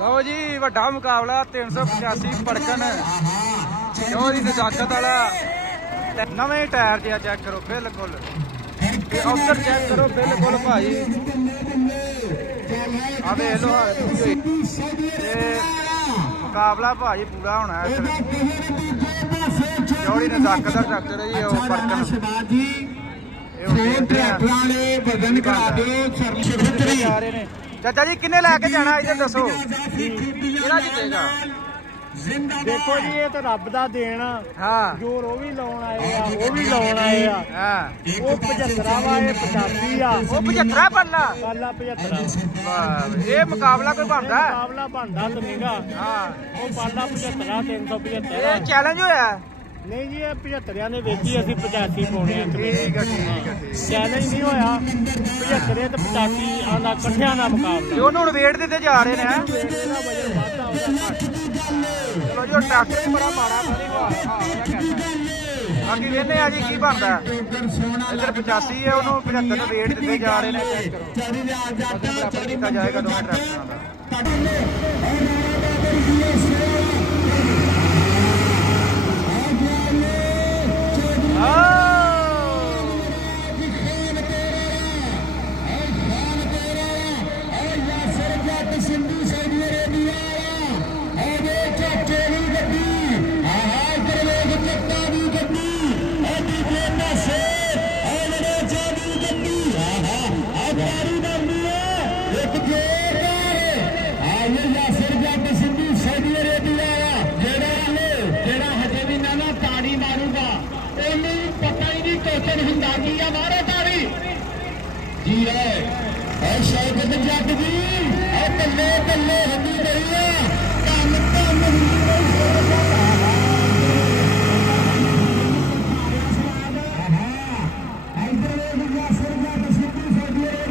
लो जी वड्डा मुकाबला 385 पड़कन जोरी नजाकत वाला नवे टायर जिहा चेक करो बिल्कुल अफसर चेक करो बिल्कुल भाई मुकाबला भाई पूरा होना है जोड़ी नजाकत का ट्रैक्टर है जी पड़कन चाचा जी किन्ने लैके जाना इधर दसो जितेगा देखो जी ये तो रब दा देन हाँ जोर वो भी लाउण आए वो भी लाउण आए वो 75 वा ये 85 आ वो 75 पड़ला 75 ये मुकाबला कोई बनदा है मुकाबला बनदा तो नहींगा हां वो पड़ला 75 375 ये चैलेंज होया नहीं जी ये 75 ने वेची असि 85 पाने ठीक है चैलेंज नहीं होया 75 ते 85 आंदा इकट्ठियां दा मुकाबला जो हुण वेट दिते जा रहे ने चलो जो ट्रैक्टर भी बड़ा माड़ा बाकी वेने आ जी की बनदा इधर 85 है उन्होंने 75 वेट दिते जा रहे ने बराबर किया जाएगा दोनों ट्रैक्टरों का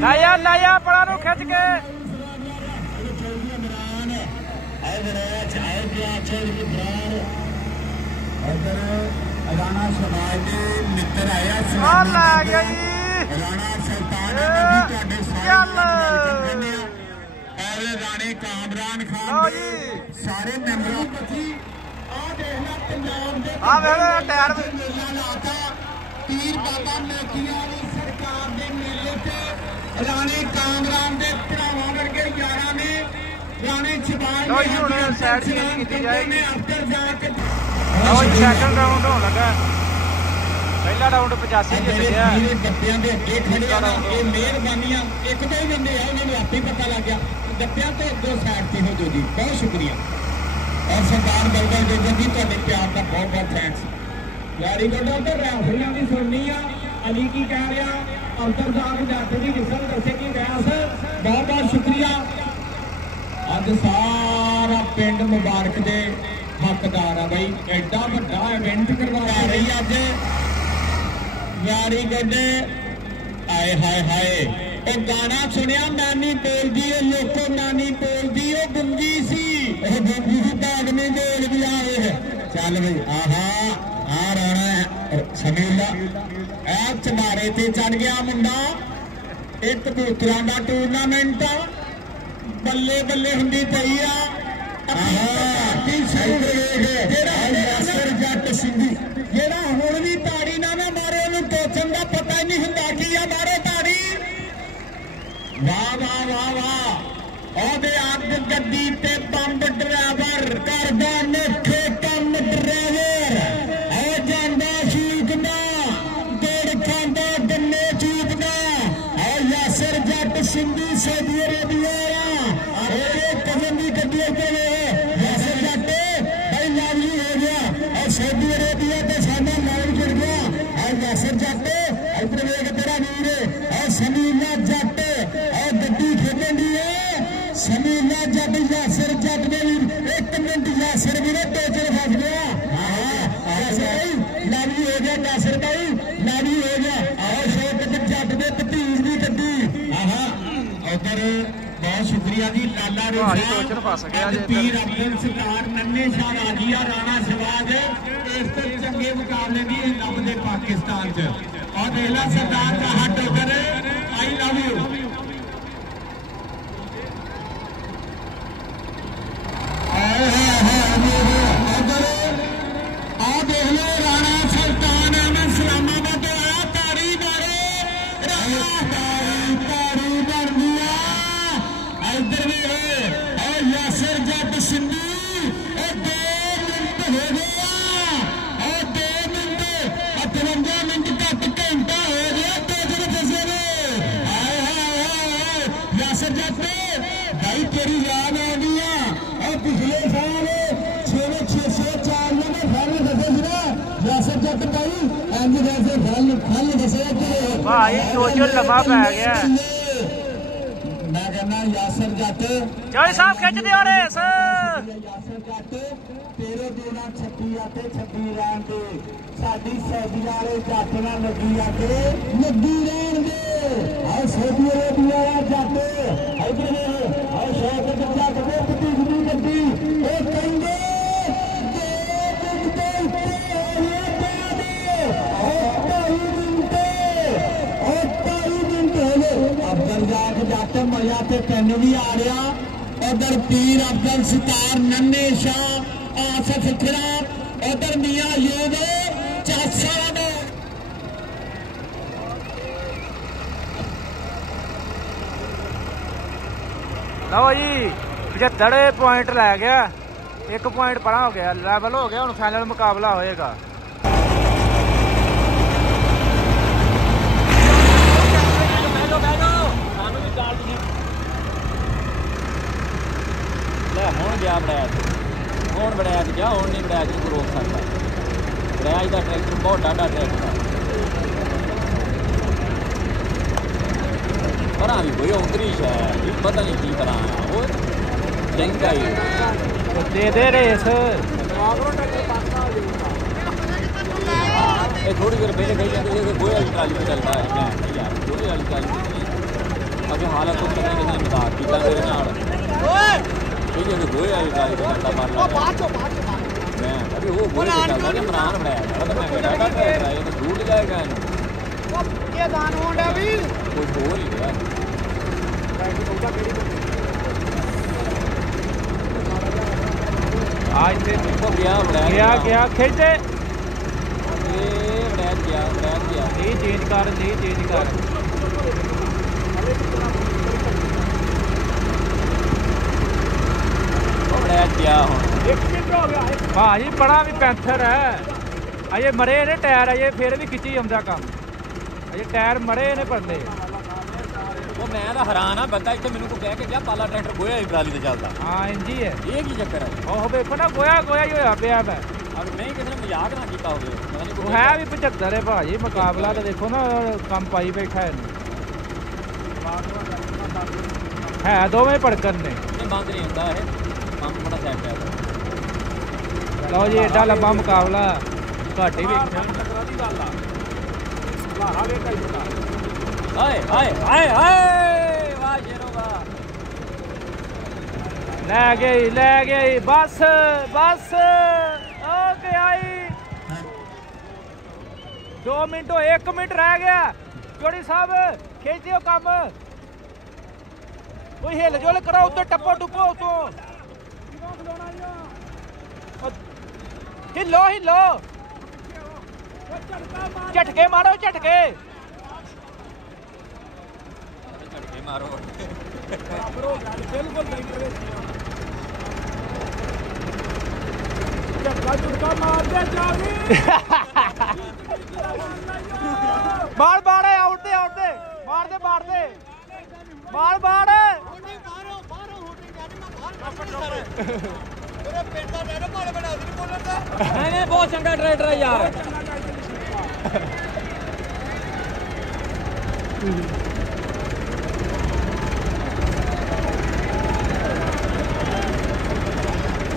लाया लाया बड़ा नु खिंच के राणा समाज के मित्र आया राणे कामरान खान सारे मेंबरों टायर पीर बाबा मोतिया सरकार के मेले से राणे कामरान के भरावां वर्गे यारां ने राणे छपाल सैकंड राउंड होने लगा पहला राउंड 85 जीत गया डब्बियां दे अगे खड़े ये मेहरबानियां एक दो ही बंदे है उन्होंने आपे पता लग गया डब्बियां तो दो साइड से हो जो जी बहुत शुक्रिया और सरदार बलबल देव जी तुहाडे प्यार का बहुत बहुत थैंक्स यारी गुड उधर रैफरियां की सुननी आ अली की कह रहा अंतर साहब जाते की रिजल्ट दसे की रैस बहुत बहुत शुक्रिया अज सारा पिंड मुबारक दे हकदार है बई एडा वड्डा इवेंट करवा रही अज यारी गड्डे आए हाय हाय गाना सुनिया नानी बोलदी है लोको नानी बोलदी है गुंगी सी गुंगी सी भाग में बोल भी आए चल बई आहा आ राणा समीला ए चमारे ते चढ़ गया मुंडा एक कबूतरां दा टूरनामेंट बल्ले बल्ले हुंदी पई आ जट सिंधी जेड़ा हुण भी ताड़ी ना मारे उन्हें टोचन का पता ही नहीं हुंदा की आ मारे ताड़ी वाह वाह वाह वाह ओदे अग गड्डी ते बंब ड्राइवर करदा नेठे कम ड्राइवर ओ जांदा सूकदा दौड़ खांदा गन्ने चूकदा ओ यासर जट सिंधी सऊदी अरेबिया अरे कदम की गड्डी सऊदी अरेबिया के सामने लाइन जुड़ गया और यासर जट इधर वेख तेरा वीर और समीला जट और गड्डी खेलन दी है समीला जट यासर जट ने एक मिनट यासर भी टोचे फस गया लाली हो गया यासर भाई लाली हो गया और शोक जट ने भतीज की गड्डी उधर बहुत शुक्रिया जी लाला पीर अब्दुल सरकार नन्हे शाह राजिया राणा सवाज इस चंगे मुकाबले भी लभदे पाकिस्तान च और देख ला सरदार का हट उधर आई लव यू भाई चोचो लम्बा पै गया मैं कहना यासर जट जॉय साहब खिंच दियो रेस यासर जट तेरे देना 26 आते 26 रहन दे साडी सऊदी वाले जट ना लगी आते लगी रहन दे आओ सऊदी अरेबिया वाला जट इधर आओ शौक जट को पति गुडी गड्डी ओ कहंदे जट मजा तो तेन भी आ रहा उधर पीर अफजल सितार नन्हे शाह आसफ खिड़ा उधर मियां यूब चासा ने लो जी 75 पॉइंट लै गया 1 पॉइंट परा हो गया लेवल हो गया। हुण फाइनल मुकाबला होएगा। ਹੁਣ ਗਿਆ ਬੜੈਜ ਹੁਣ ਬੜੈਜ ਗਿਆ ਹੁਣ ਨਹੀਂ ਬੜੈਜ ਨੂੰ ਰੋਕ ਸਕਦਾ। ਬੜੈਜ ਦਾ ਟਰੈਕਟਰ ਬਹੁਤ ਡਾਢਾ ਟਰੈਕਟਰ ਪਰ ਵੀ ਕੋਈ ਉਤਰੀ ਹੈ ਪਤਾ ਨਹੀਂ ਕੀ ਕਰਾਂ ਉਹ ਚੰਗਾ ਹੀ दे रेस ਇਹ ਥੋੜੀ ਦੇਰ ਪਹਿਲੇ ਕਹੀ ਜਾਂਦੇ ਸੀ ਗੋਹੇ ਵਾਲੀ ਟਰਾਲੀ ਤੇ ਚੱਲਦਾ ਹੈ ਮੈਂ ਯਾਰ ਗੋਹੇ ਵਾਲੀ ਟਰਾਲੀ ਅੱਗੇ ਹਾਲਾਤ ਤੋਂ ਪਤਾ ਨਹੀਂ ਕਿੰਨੇ ਮਜ਼ਾਕ ਕੀਤਾ ਮੇਰੇ ਨਾਲ ਇਹ ਗੋਹੇ ਵਾਲੀ ਟਰਾਲੀ ਤੇ ਚੱਲਦਾ ਮਾਰ ਲਾ ਮੈਂ ਅਭੀ ਉਹ ਗੋਹੇ ਤੇ ਚੱਲਦਾ ਤੇ ਮਰਾਨ ਬਣਾਇਆ ਯਾਰ ਮੈਂ ਕਿਹਾ ਡਾਟਾ ਟਰੈਕਟਰ ਆਇਆ ਤਾਂ ਛੂਟ ਜਾਏਗਾ ਇਹਨੂੰ ये दान होंडा भी कुछ हो नहीं रहा आज से तो गया गया खेचे गया नहीं चेंज कर भाजी बड़ा भी पैंथर है अजे मरे ने टायर अजे फिर भी खिंची आंदा काम अजे टायर मरे ने पड़ने वो मैं तो हैरान हाँ बंदा इतने मैनू को कह के क्या पाला ट्रैक्टर गोया ट्राली से चलता हाँ इंजी है ये की चक्कर है ओह देखो ना गोया ही होया पिया मैं अब नहीं किसी ने मजाक ना किया हो वो है भी 75 है भाजी मुकाबला तो देखो ना कम पाई बैठा है दोवें पड़कन ने बंद नहीं होता है काम बड़ा सेट है लो जी एडा लंबा मुकाबला घट ही वेखिया हाय हाय हाय हाय वाह शेरो वाह ले गई बस ओके आई 2 मिनट 1 मिनट रह गया जोड़ी साहब खींच दियो काम कोई हिल जुल करो उधर टप्पो टुप्पो तो हिलो झटके मारो झटके मारो बाल बाड़े आउट दे मार दे बाल नहीं बहुत चंगा ट्रैक्टर है यार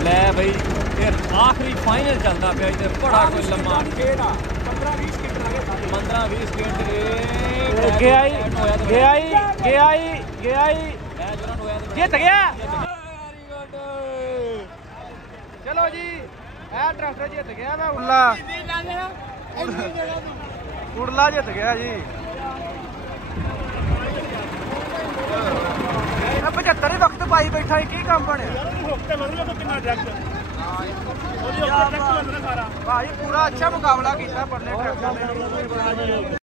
ले भाई फिर आखिरी फाइनल चलता पे इधर बड़ा कोई लम्मा 15-20 सेकंड गया जीत गया चलो जी ट्रैक्टर जीत गया ना उड़ला जीत गया जी 75 वक्त पाई बैठा की काम बने भाई पूरा अच्छा मुकाबला किया पड़ने ट्रैक्टर ने।